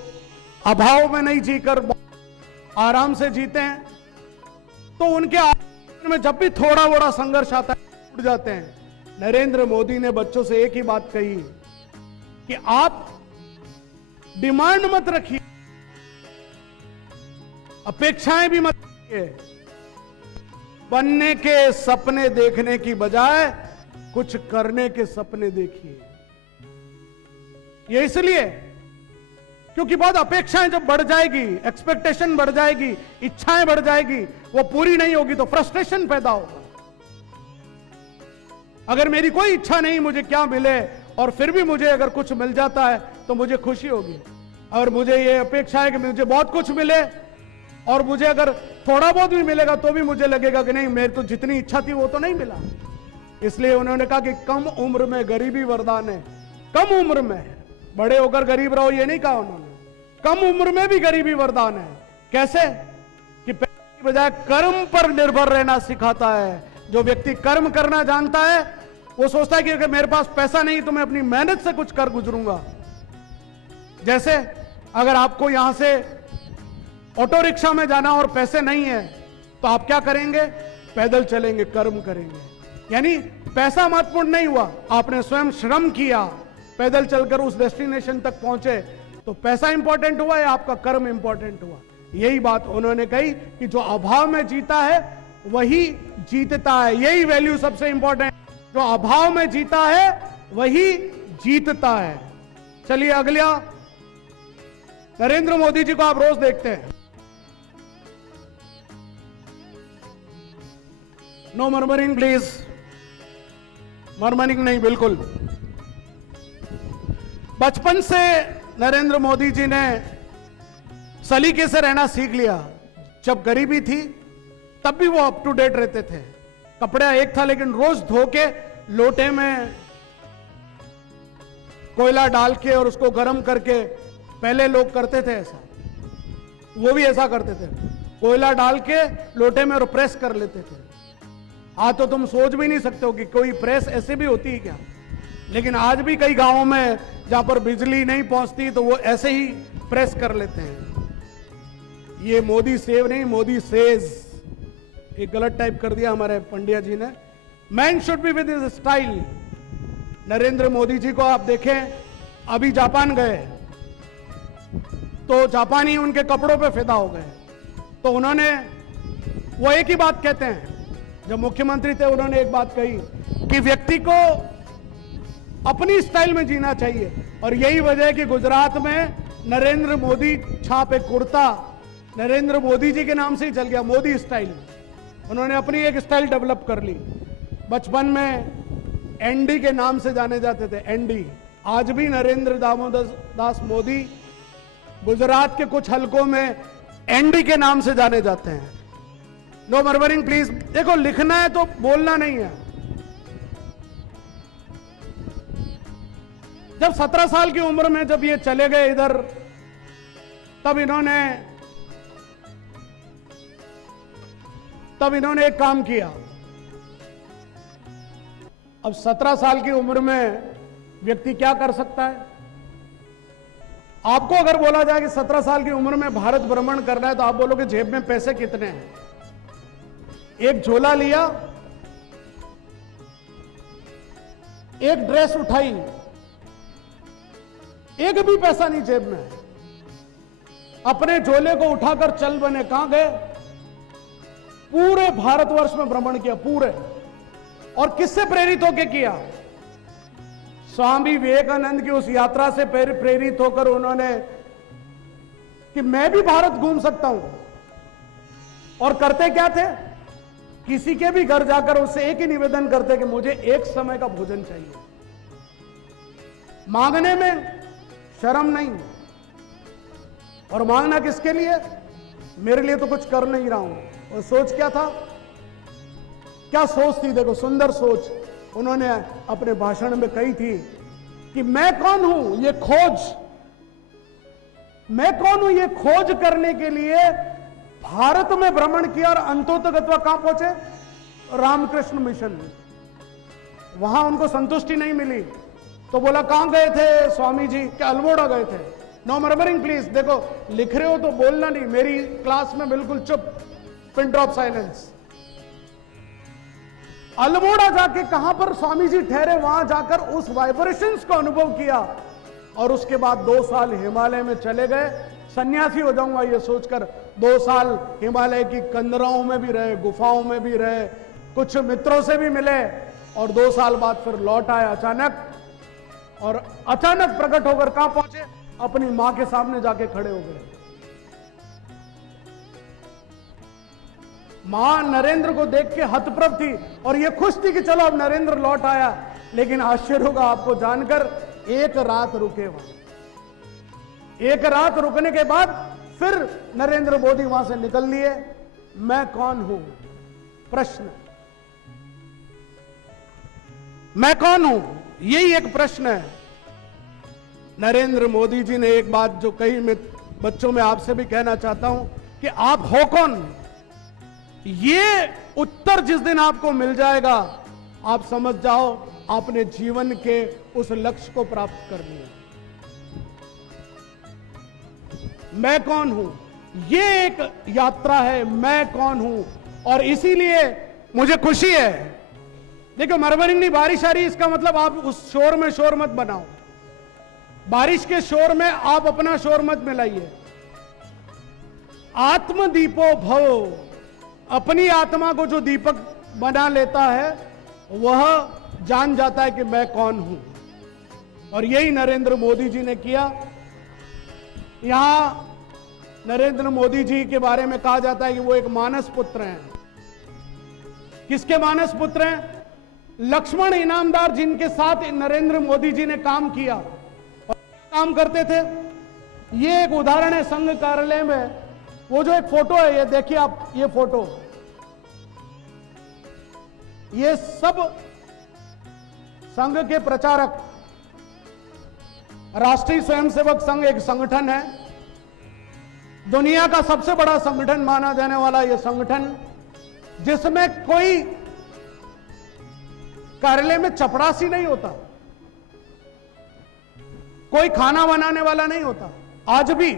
अभाव में नहीं जीकर आराम से जीते हैं तो उनके आत्म में जब भी थोड़ा बड़ा संघर्ष आता है उठ जाते हैं। नरेंद्र मोदी ने बच्चों से एक ही बात कही कि आप डिमांड मत रखिए, अपेक्षाएं भी मत रखिए, बनने के सपने देखने की बजाय कुछ करने के सपने देखिए। ये इसलिए क्योंकि बहुत अपेक्षाएं जब बढ़ जाएगी, एक्सपेक्टेशन बढ़ जाएगी, इच्छाएं बढ़ जाएगी, वो पूरी नहीं होगी तो फ्रस्ट्रेशन पैदा होगा। अगर मेरी कोई इच्छा नहीं मुझे क्या मिले और फिर भी मुझे अगर कुछ मिल जाता है तो मुझे खुशी होगी। और मुझे ये अपेक्षा है कि मुझे बहुत कुछ मिले और मुझे अगर थोड़ा बहुत भी मिलेगा तो भी मुझे लगेगा कि नहीं, मेरी तो जितनी इच्छा थी वो तो नहीं मिला। इसलिए उन्होंने कहा कि कम उम्र में गरीबी वरदान है। कम उम्र में, बड़े होकर गरीब रहो ये नहीं कहा उन्होंने, कम उम्र में भी गरीबी वरदान है। कैसे? कि पैसे की बजाय कर्म पर निर्भर रहना सिखाता है। जो व्यक्ति कर्म करना जानता है वो सोचता है कि अगर मेरे पास पैसा नहीं तो मैं अपनी मेहनत से कुछ कर गुजरूंगा। जैसे अगर आपको यहां से ऑटो रिक्शा में जाना और पैसे नहीं है तो आप क्या करेंगे? पैदल चलेंगे, कर्म करेंगे। यानी पैसा महत्वपूर्ण नहीं हुआ, आपने स्वयं श्रम किया, पैदल चलकर उस डेस्टिनेशन तक पहुंचे, तो पैसा इंपॉर्टेंट हुआ या आपका कर्म इंपॉर्टेंट हुआ? यही बात उन्होंने कही कि जो अभाव में जीता है वही जीतता है। यही वैल्यू सबसे इंपॉर्टेंट, जो अभाव में जीता है वही जीतता है। चलिए अगला, नरेंद्र मोदी जी को आप रोज देखते हैं। नो मर्मरिंग प्लीज, मर्मरिंग नहीं, बिल्कुल। बचपन से नरेंद्र मोदी जी ने सलीके से रहना सीख लिया। जब गरीबी थी तब भी वो अप टू डेट रहते थे। कपड़ा एक था लेकिन रोज धो के लोटे में कोयला डाल के और उसको गर्म करके, पहले लोग करते थे ऐसा, वो भी ऐसा करते थे, कोयला डाल के लोटे में और प्रेस कर लेते थे। आज तो तुम सोच भी नहीं सकते हो कि कोई प्रेस ऐसे भी होती है क्या। लेकिन आज भी कई गांवों में जहां पर बिजली नहीं पहुंचती तो वो ऐसे ही प्रेस कर लेते हैं। ये मोदी सेव नहीं, मोदी सेज, एक गलत टाइप कर दिया हमारे पंड्या जी ने। Man should be with his style. Narendra Modi ji को आप देखें, अभी जापान गए तो जापानी उनके कपड़ों पे फिदा हो गए। तो उन्होंने वो एक ही बात कहते हैं, जब मुख्यमंत्री थे उन्होंने एक बात कही कि व्यक्ति को अपनी स्टाइल में जीना चाहिए। और यही वजह है कि गुजरात में नरेंद्र मोदी छाप, एक कुर्ता नरेंद्र मोदी जी के नाम से ही चल गया, मोदी स्टाइल। उन्होंने अपनी एक स्टाइल डेवलप कर ली। बचपन में एनडी के नाम से जाने जाते थे, एनडी। आज भी नरेंद्र दामोदर दास मोदी गुजरात के कुछ हलकों में एनडी के नाम से जाने जाते हैं। No murmuring please. देखो, लिखना है तो बोलना नहीं है। जब 17 साल की उम्र में जब ये चले गए इधर, तब इन्होंने एक काम किया। अब 17 साल की उम्र में व्यक्ति क्या कर सकता है? आपको अगर बोला जाए कि 17 साल की उम्र में भारत भ्रमण करना है, तो आप बोलोगे जेब में पैसे कितने हैं? एक झोला लिया, एक ड्रेस उठाई, एक भी पैसा नहीं जेब में, अपने झोले को उठाकर चल बने। कहां गए? पूरे भारतवर्ष में भ्रमण किया, पूरे। और किससे प्रेरित होकर किया? स्वामी विवेकानंद की उस यात्रा से प्रेरित होकर उन्होंने कि मैं भी भारत घूम सकता हूं। और करते क्या थे? किसी के भी घर जाकर उससे एक ही निवेदन करते कि मुझे एक समय का भोजन चाहिए। मांगने में शर्म नहीं। और मांगना किसके लिए? मेरे लिए तो कुछ कर नहीं रहा हूं। और सोच क्या था? क्या सोच थी? देखो, सुंदर सोच उन्होंने अपने भाषण में कही थी कि मैं कौन हूं ये खोज, मैं कौन हूं ये खोज करने के लिए भारत में भ्रमण किया। और अंतोतगत्वा कहां पहुंचे? रामकृष्ण मिशन में। वहां उनको संतुष्टि नहीं मिली तो बोला कहां गए थे स्वामी जी? क्या अल्मोड़ा गए थे? No murmuring please. देखो, लिख रहे हो तो बोलना नहीं। मेरी क्लास में बिल्कुल चुप, पिन ड्रॉप साइलेंस। अल्मोड़ा जाके कहां पर स्वामी जी ठहरे, वहां जाकर उस वाइब्रेशंस को अनुभव किया। और उसके बाद 2 साल हिमालय में चले गए। सन्यासी हो जाऊंगा ये सोचकर 2 साल हिमालय की कंदराओं में भी रहे, गुफाओं में भी रहे, कुछ मित्रों से भी मिले। और 2 साल बाद फिर लौट आए अचानक। और अचानक प्रकट होकर कहां पहुंचे? अपनी मां के सामने जाके खड़े हो गए। मां नरेंद्र को देख के हतप्रभ थी और ये खुश थी कि चलो अब नरेंद्र लौट आया। लेकिन आश्चर्य होगा आपको जानकर, एक रात रुके वहां। एक रात रुकने के बाद फिर नरेंद्र मोदी वहां से निकल लिए। मैं कौन हूं? प्रश्न, मैं कौन हूं? यही एक प्रश्न है। नरेंद्र मोदी जी ने एक बात जो कही, मैं बच्चों में आपसे भी कहना चाहता हूं कि आप हो कौन? ये उत्तर जिस दिन आपको मिल जाएगा, आप समझ जाओ आपने जीवन के उस लक्ष्य को प्राप्त कर लिया। मैं कौन हूं, ये एक यात्रा है। मैं कौन हूं, और इसीलिए मुझे खुशी है। देखो, मरमरिंग नहीं, बारिश आ रही, इसका मतलब आप उस शोर में शोर मत बनाओ। बारिश के शोर में आप अपना शोर मत मिलाइए। आत्मदीपो भव, अपनी आत्मा को जो दीपक बना लेता है वह जान जाता है कि मैं कौन हूं। और यही नरेंद्र मोदी जी ने किया। यहां नरेंद्र मोदी जी के बारे में कहा जाता है कि वो एक मानस पुत्र हैं। किसके मानस पुत्र हैं? लक्ष्मण इनामदार, जिनके साथ नरेंद्र मोदी जी ने काम किया और काम करते थे। ये एक उदाहरण है संघ कार्यालय में। वो जो एक फोटो है, ये देखिए आप, ये फोटो, ये सब नरेंद्र मोदी जी के साथ काम किया। और काम करते थे। ये एक उदाहरण है संघ कार्यालय में। वो जो एक फोटो है, ये देखिए आप, ये फोटो। ये सब नरेंद्र मोदी जी के साथ काम किया। और काम करते थे। ये एक उदाहरण है संघ कार्यालय में। वो जो एक फोटो है, ये देखिए आप, ये फोटो। ये सब संघ के प्रचारक, राष्ट्रीय स्वयंसेवक संघ एक संगठन है, दुनिया का सबसे बड़ा संगठन माना जाने वाला यह संगठन, जिसमें कोई कार्यालय में चपरासी नहीं होता, कोई खाना बनाने वाला नहीं होता। आज भी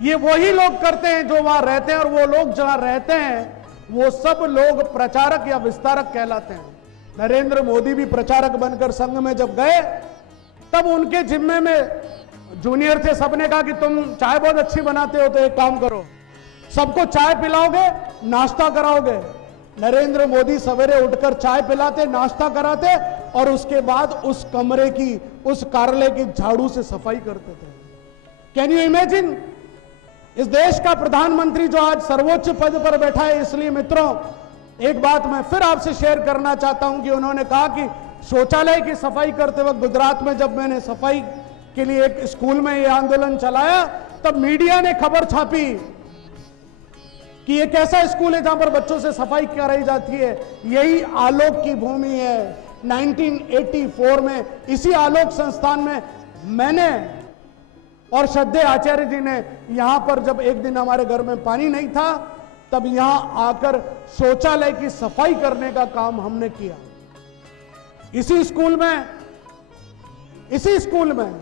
ये वही लोग करते हैं जो वहां रहते हैं, और वो लोग जहां रहते हैं वो सब लोग प्रचारक या विस्तारक कहलाते हैं। नरेंद्र मोदी भी प्रचारक बनकर संघ में जब गए तब उनके जिम्मे में जूनियर थे, सबने कहा कि तुम चाय बहुत अच्छी बनाते हो तो एक काम करो, सबको चाय पिलाओगे, नाश्ता कराओगे। नरेंद्र मोदी सवेरे उठकर चाय पिलाते, नाश्ता कराते और उसके बाद उस कमरे की, उस कार्यालय की झाड़ू से सफाई करते थे। Can you imagine? इस देश का प्रधानमंत्री जो आज सर्वोच्च पद पर बैठा है। इसलिए मित्रों, एक बात मैं फिर आपसे शेयर करना चाहता हूं कि उन्होंने कहा कि शौचालय की सफाई करते वक्त गुजरात में जब मैंने सफाई के लिए एक स्कूल में यह आंदोलन चलाया, तब मीडिया ने खबर छापी कि एक ऐसा स्कूल है जहां पर बच्चों से सफाई कराई जाती है। यही आलोक की भूमि है। 1984 में इसी आलोक संस्थान में मैंने और श्रद्धेय आचार्य जी ने, यहां पर जब एक दिन हमारे घर में पानी नहीं था, तब यहां आकर शौचालय की सफाई करने का काम हमने किया। इसी स्कूल में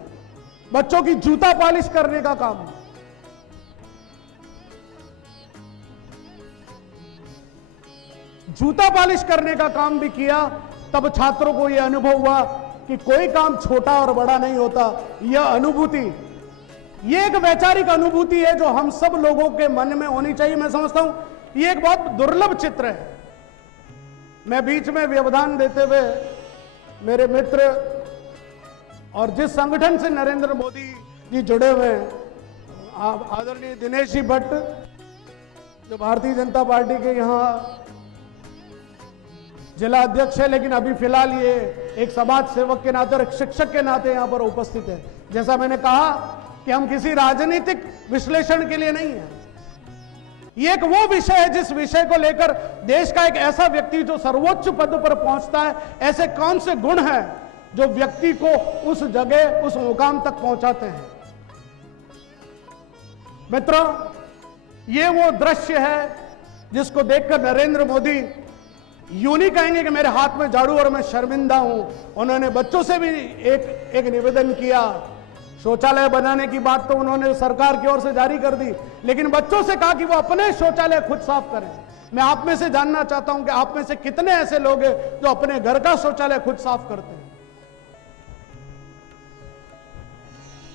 बच्चों की जूता पॉलिश करने का काम, जूता पॉलिश करने का काम भी किया। तब छात्रों को यह अनुभव हुआ कि कोई काम छोटा और बड़ा नहीं होता। यह अनुभूति, यह एक वैचारिक अनुभूति है जो हम सब लोगों के मन में होनी चाहिए। मैं समझता हूं यह एक बहुत दुर्लभ चित्र है। मैं बीच में व्यवधान देते हुए मेरे मित्र और जिस संगठन से नरेंद्र मोदी जी जुड़े हुए हैं, आदरणीय दिनेश जी भट्ट, जो भारतीय जनता पार्टी के यहां जिला अध्यक्ष है, लेकिन अभी फिलहाल ये एक समाज सेवक के नाते और एक शिक्षक के नाते यहां पर उपस्थित है। जैसा मैंने कहा कि हम किसी राजनीतिक विश्लेषण के लिए नहीं है। ये एक वो विषय है जिस विषय को लेकर देश का एक ऐसा व्यक्ति जो सर्वोच्च पद पर पहुंचता है, ऐसे कौन से गुण हैं जो व्यक्ति को उस जगह, उस मुकाम तक पहुंचाते हैं। मित्रों, ये वो दृश्य है जिसको देखकर नरेंद्र मोदी यूं नहीं कहेंगे कि मेरे हाथ में झाड़ू और मैं शर्मिंदा हूं। उन्होंने बच्चों से भी एक निवेदन किया। शौचालय बनाने की बात तो उन्होंने सरकार की ओर से जारी कर दी, लेकिन बच्चों से कहा कि वो अपने शौचालय खुद साफ करें। मैं आप में से जानना चाहता हूं कि आप में से कितने ऐसे लोग हैं जो अपने घर का शौचालय खुद साफ करते हैं।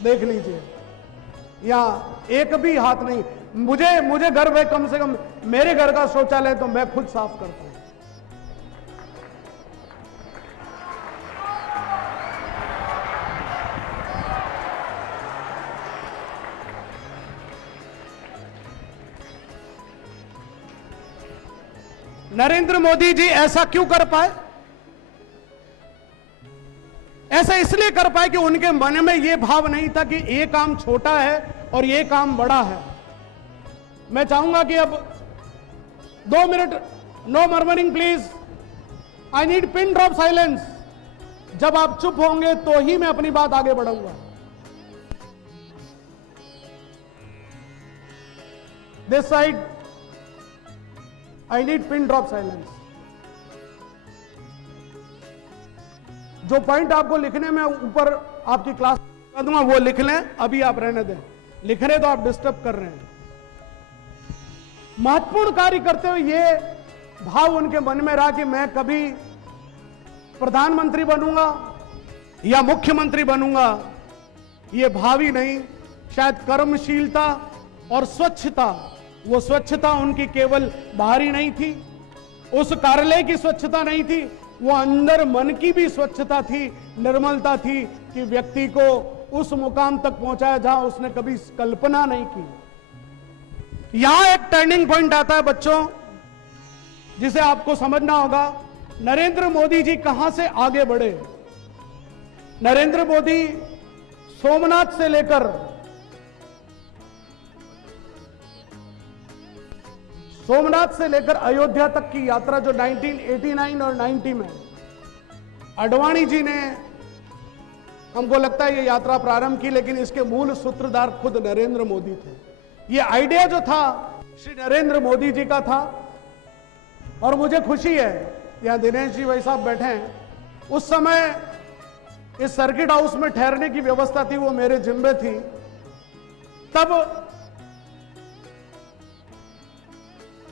देख लीजिए, यहां एक भी हाथ नहीं। मुझे गर्व है, कम से कम मेरे घर का शौचालय तो मैं खुद साफ करता हूं। नरेंद्र मोदी जी ऐसा क्यों कर पाए? ऐसा इसलिए कर पाए कि उनके मन में यह भाव नहीं था कि ये काम छोटा है और ये काम बड़ा है। मैं चाहूंगा कि अब 2 minute no murmuring please. I need pin drop silence. जब आप चुप होंगे तो ही मैं अपनी बात आगे बढ़ाऊंगा। This side I need pin drop silence। जो पॉइंट आपको लिखने में ऊपर आपकी क्लास कर दूंगा वो लिख लें, अभी आप रहने दें। लिख रहे तो आप डिस्टर्ब कर रहे हैं। महत्वपूर्ण कार्य करते हुए ये भाव उनके मन में रहा कि मैं कभी प्रधानमंत्री बनूंगा या मुख्यमंत्री बनूंगा, ये भाव ही नहीं। शायद कर्मशीलता और स्वच्छता, वो स्वच्छता उनकी केवल बाहरी नहीं थी, उस कार्यालय की स्वच्छता नहीं थी, वो अंदर मन की भी स्वच्छता थी, निर्मलता थी कि व्यक्ति को उस मुकाम तक पहुंचाया जहां उसने कभी कल्पना नहीं की। यहां एक टर्निंग पॉइंट आता है बच्चों, जिसे आपको समझना होगा। नरेंद्र मोदी जी कहां से आगे बढ़े? नरेंद्र मोदी सोमनाथ से लेकर अयोध्या तक की यात्रा जो 1989 और 90 में आडवाणी जी ने हमको लगता है ये यात्रा प्रारंभ की, लेकिन इसके मूल सूत्रधार खुद नरेंद्र मोदी थे। ये आइडिया जो था श्री नरेंद्र मोदी जी का था। और मुझे खुशी है, यहां दिनेश जी भाई साहब बैठे हैं, उस समय इस सर्किट हाउस में ठहरने की व्यवस्था थी, वो मेरे जिम्मे थी। तब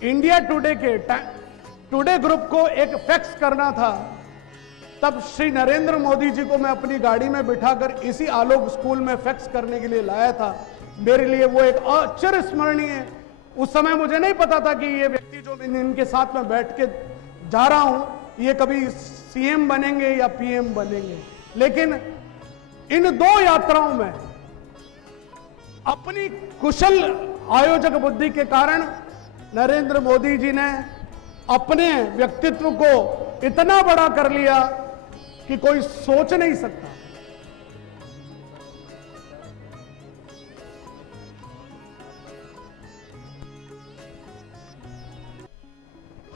इंडिया टुडे के टुडे ग्रुप को एक फैक्स करना था। तब श्री नरेंद्र मोदी जी को मैं अपनी गाड़ी में बिठाकर इसी आलोक स्कूल में फैक्स करने के लिए लाया था। मेरे लिए वो एक अचिरस्मरणीय, उस समय मुझे नहीं पता था कि ये व्यक्ति जो मैं इनके साथ में बैठ के जा रहा हूं, ये कभी सीएम बनेंगे या पीएम बनेंगे। लेकिन इन 2 यात्राओं में अपनी कुशल आयोजक बुद्धि के कारण नरेंद्र मोदी जी ने अपने व्यक्तित्व को इतना बड़ा कर लिया कि कोई सोच नहीं सकता।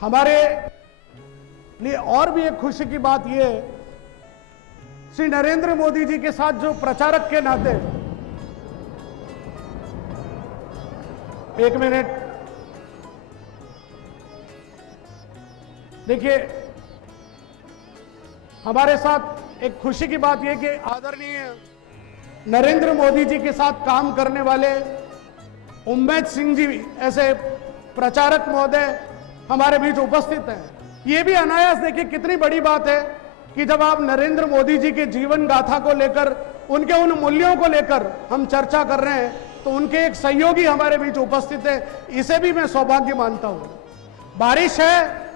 हमारे लिए और भी एक खुशी की बात यह, श्री नरेंद्र मोदी जी के साथ जो प्रचारक के नाते, एक मिनट देखिए, हमारे साथ एक खुशी की बात यह कि आदरणीय नरेंद्र मोदी जी के साथ काम करने वाले उम्मेद सिंह जी ऐसे प्रचारक महोदय हमारे बीच उपस्थित हैं। ये भी अनायास देखिए कितनी बड़ी बात है कि जब आप नरेंद्र मोदी जी के जीवन गाथा को लेकर, उनके उन मूल्यों को लेकर हम चर्चा कर रहे हैं, तो उनके एक सहयोगी हमारे बीच उपस्थित है। इसे भी मैं सौभाग्य मानता हूं। बारिश है,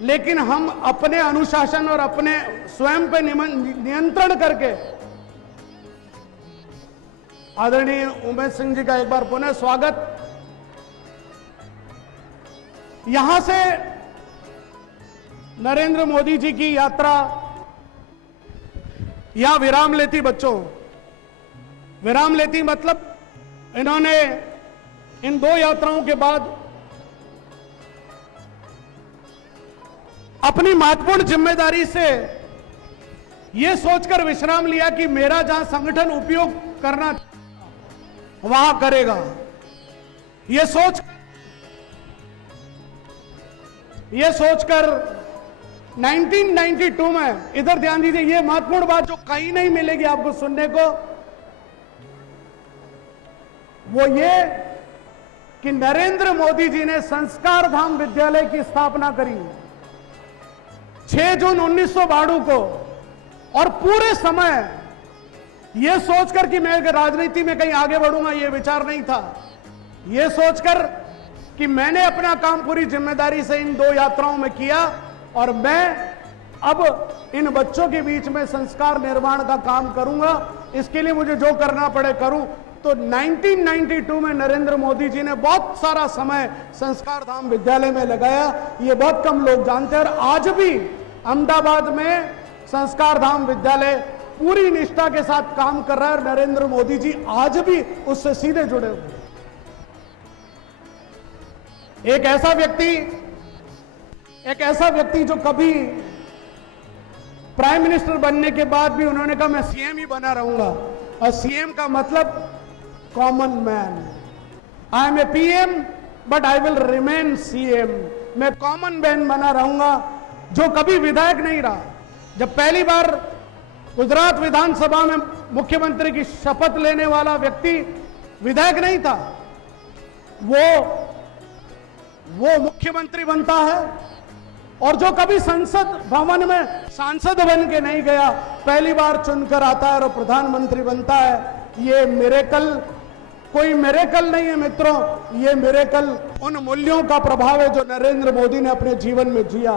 लेकिन हम अपने अनुशासन और अपने स्वयं पे नियंत्रण करके आदरणीय उमेश सिंह जी का एक बार पुनः स्वागत। यहां से नरेंद्र मोदी जी की यात्रा यहां विराम लेती। बच्चों, विराम लेती मतलब इन्होंने इन 2 यात्राओं के बाद अपनी महत्वपूर्ण जिम्मेदारी से यह सोचकर विश्राम लिया कि मेरा जहां संगठन उपयोग करना वहां करेगा। यह सोचकर 1992 में, इधर ध्यान दीजिए, यह महत्वपूर्ण बात जो कहीं नहीं मिलेगी आपको सुनने को, वो ये कि नरेंद्र मोदी जी ने संस्कार धाम विद्यालय की स्थापना करी 6 जून 1992 को। और पूरे समय यह सोचकर कि मैं राजनीति में कहीं आगे बढ़ूंगा, यह विचार नहीं था। यह सोचकर कि मैंने अपना काम पूरी जिम्मेदारी से इन 2 यात्राओं में किया और मैं अब इन बच्चों के बीच में संस्कार निर्माण का काम करूंगा। इसके लिए मुझे जो करना पड़े करूं। तो 1992 में नरेंद्र मोदी जी ने बहुत सारा समय संस्कार धाम विद्यालय में लगाया। ये बहुत कम लोग जानते हैं। और आज भी अहमदाबाद में संस्कार धाम विद्यालय पूरी निष्ठा के साथ काम कर रहा है। नरेंद्र मोदी जी आज भी उससे सीधे जुड़े हुए हैं। एक ऐसा व्यक्ति जो कभी प्राइम मिनिस्टर बनने के बाद भी उन्होंने कहा मैं सीएम ही बना रहूंगा। और सीएम का मतलब common man. I am a PM but I will remain CM. मैं कॉमन मैन बना रहूंगा, जो कभी विधायक नहीं रहा। जब पहली बार गुजरात विधानसभा में मुख्यमंत्री की शपथ लेने वाला व्यक्ति विधायक नहीं था, वो मुख्यमंत्री बनता है। और जो कभी संसद भवन में सांसद बन के नहीं गया, पहली बार चुनकर आता है और प्रधानमंत्री बनता है। ये मिरेकल कोई मिरेकल नहीं है मित्रों, ये मिरेकल उन मूल्यों का प्रभाव है जो नरेंद्र मोदी ने अपने जीवन में जिया।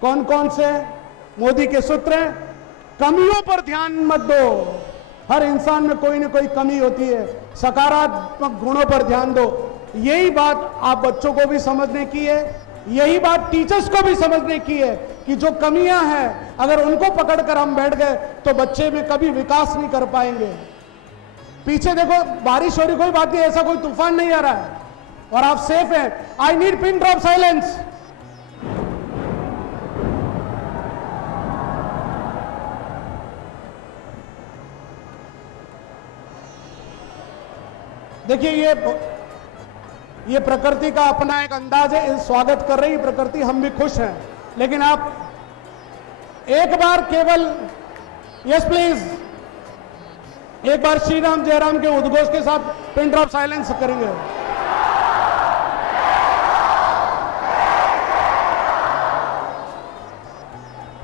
कौन कौन से मोदी के सूत्र हैं? कमियों पर ध्यान मत दो। हर इंसान में कोई ना कोई कमी होती है। सकारात्मक गुणों पर ध्यान दो। यही बात आप बच्चों को भी समझने की है, यही बात टीचर्स को भी समझने की है कि जो कमियां हैं अगर उनको पकड़कर हम बैठ गए तो बच्चे में कभी विकास नहीं कर पाएंगे। पीछे देखो, बारिश हो रही, कोई बात नहीं, ऐसा कोई तूफान नहीं आ रहा है और आप सेफ हैं। आई नीड पिन ड्रॉप साइलेंस। देखिए ये प्रकृति का अपना एक अंदाज है, स्वागत कर रही प्रकृति, हम भी खुश हैं। लेकिन आप एक बार केवल, यस प्लीज, एक बार श्री राम जय राम के उद्घोष के साथ पिन ड्रॉप साइलेंस करेंगे।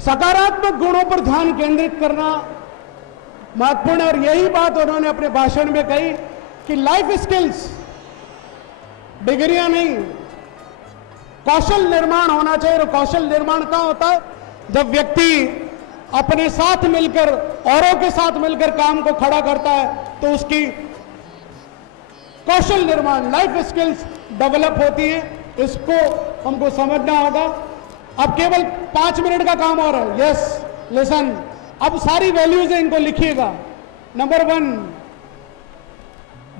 सकारात्मक गुणों पर ध्यान केंद्रित करना महत्वपूर्ण है, और यही बात उन्होंने अपने भाषण में कही कि लाइफ स्किल्स, डिग्रियां नहीं, कौशल निर्माण होना चाहिए। और कौशल निर्माण कहां होता है? जब व्यक्ति अपने साथ मिलकर, औरों के साथ मिलकर काम को खड़ा करता है तो उसकी कौशल निर्माण, लाइफ स्किल्स डेवलप होती है। इसको हमको समझना होगा। अब केवल 5 मिनट का काम और है। यस, लिसन, अब सारी वैल्यूज है, इनको लिखिएगा। नंबर 1,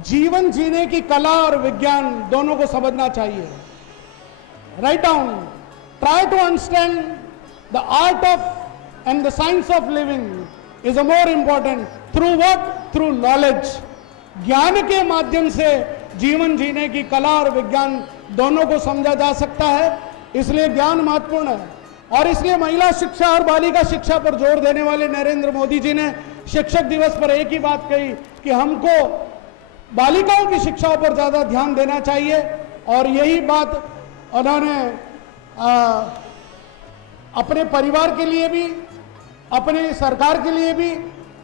जीवन जीने की कला और विज्ञान दोनों को समझना चाहिए। Write down, try to understand the art of and the science of living is a more important. Through what? Through knowledge. ज्ञान के माध्यम से जीवन जीने की कला और विज्ञान दोनों को समझा जा सकता है, इसलिए ज्ञान महत्वपूर्ण है। और इसलिए महिला शिक्षा और बालिका शिक्षा पर जोर देने वाले नरेंद्र मोदी जी ने शिक्षक दिवस पर एक ही बात कही कि हमको बालिकाओं की शिक्षाओं पर ज्यादा ध्यान देना चाहिए। और यही बात उन्होंने अपने परिवार के लिए भी, अपने सरकार के लिए भी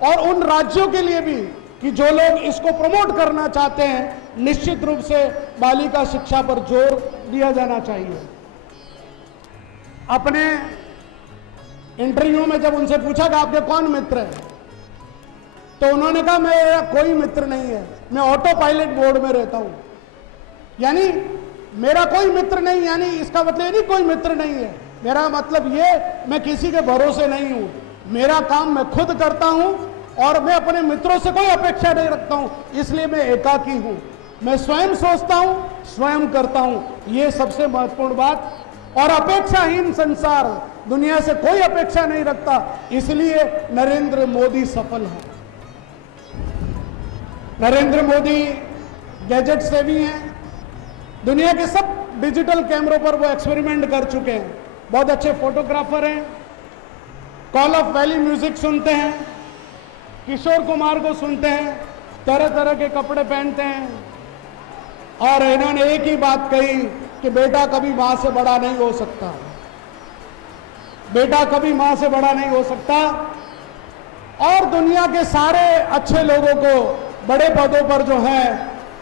और उन राज्यों के लिए भी कि जो लोग इसको प्रमोट करना चाहते हैं, निश्चित रूप से बालिका शिक्षा पर जोर दिया जाना चाहिए। अपने इंटरव्यू में जब उनसे पूछा कि आपके कौन मित्र हैं, तो उन्होंने कहा मेरा कोई मित्र नहीं है, मैं ऑटो पायलट बोर्ड में रहता हूं। यानी मेरा कोई मित्र नहीं, यानी इसका मतलब ये नहीं कोई मित्र नहीं है, मेरा मतलब ये मैं किसी के भरोसे नहीं हूं, मेरा काम मैं खुद करता हूं और मैं अपने मित्रों से कोई अपेक्षा नहीं रखता हूं, इसलिए मैं एकाकी हूं। मैं स्वयं सोचता हूं, स्वयं करता हूं, ये सबसे महत्वपूर्ण बात। और अपेक्षाहीन संसार, दुनिया से कोई अपेक्षा नहीं रखता, इसलिए नरेंद्र मोदी सफल है। नरेंद्र मोदी गैजेट सेवी हैं, दुनिया के सब डिजिटल कैमरों पर वो एक्सपेरिमेंट कर चुके हैं, बहुत अच्छे फोटोग्राफर हैं, कॉल ऑफ वैली म्यूजिक सुनते हैं, किशोर कुमार को सुनते हैं, तरह तरह के कपड़े पहनते हैं। और इन्होंने एक ही बात कही कि बेटा कभी मां से बड़ा नहीं हो सकता, बेटा कभी मां से बड़ा नहीं हो सकता। और दुनिया के सारे अच्छे लोगों को बड़े पदों पर जो हैं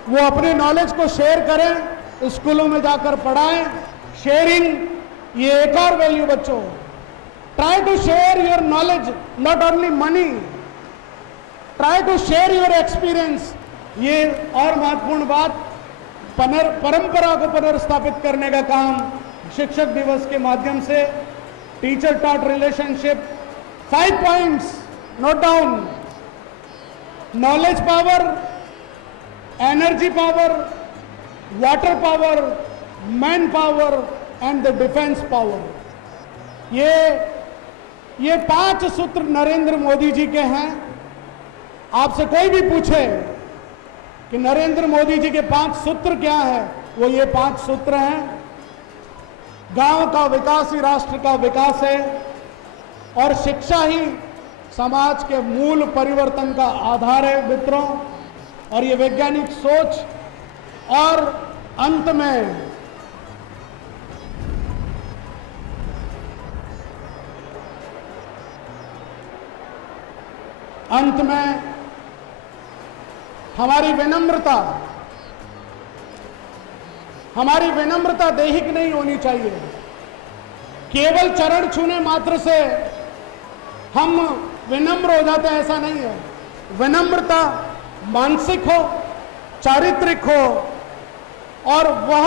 वो अपने नॉलेज को शेयर करें, स्कूलों में जाकर पढ़ाएं। शेयरिंग, ये एक और वैल्यू बच्चों, try to share your knowledge, not only money, try to share your experience. ये और महत्वपूर्ण बात, परंपरा को पुनर्स्थापित करने का काम शिक्षक दिवस के माध्यम से, teacher taught relationship. 5 points note down: knowledge power, energy power, water power, man power and the defence power. ये 5 सूत्र नरेंद्र मोदी जी के हैं। आपसे कोई भी पूछे कि नरेंद्र मोदी जी के 5 सूत्र क्या है, वो ये 5 सूत्र हैं। गांव का विकास ही राष्ट्र का विकास है, और शिक्षा ही समाज के मूल परिवर्तन का आधार है मित्रों। और ये वैज्ञानिक सोच, और अंत में हमारी विनम्रता दैहिक नहीं होनी चाहिए। केवल चरण छूने मात्र से हम विनम्र हो जाते हैं, ऐसा नहीं है। विनम्रता मानसिक हो, चारित्रिक हो, और वह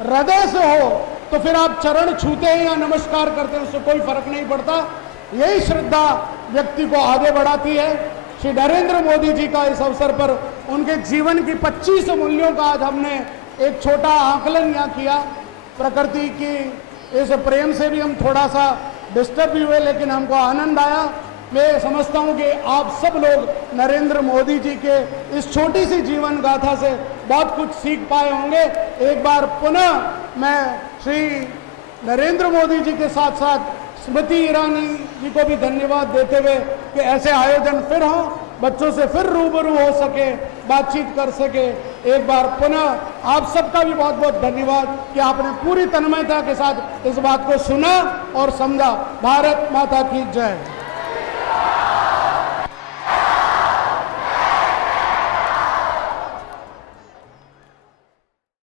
हृदय से हो, तो फिर आप चरण छूते हैं या नमस्कार करते हैं, उससे कोई फर्क नहीं पड़ता। यही श्रद्धा व्यक्ति को आगे बढ़ाती है। श्री नरेंद्र मोदी जी का इस अवसर पर उनके जीवन की 25 मूल्यों का आज हमने एक छोटा आकलन यहाँ किया। प्रकृति की इस प्रेम से भी हम थोड़ा सा डिस्टर्ब भी हुए, लेकिन हमको आनंद आया। मैं समझता हूं कि आप सब लोग नरेंद्र मोदी जी के इस छोटी सी जीवन गाथा से बहुत कुछ सीख पाए होंगे। एक बार पुनः मैं श्री नरेंद्र मोदी जी के साथ साथ स्मृति ईरानी जी को भी धन्यवाद देते हुए कि ऐसे आयोजन फिर हों, बच्चों से फिर रूबरू हो सके, बातचीत कर सके। एक बार पुनः आप सबका भी बहुत बहुत धन्यवाद कि आपने पूरी तन्मयता के साथ इस बात को सुना और समझा। भारत माता की जय।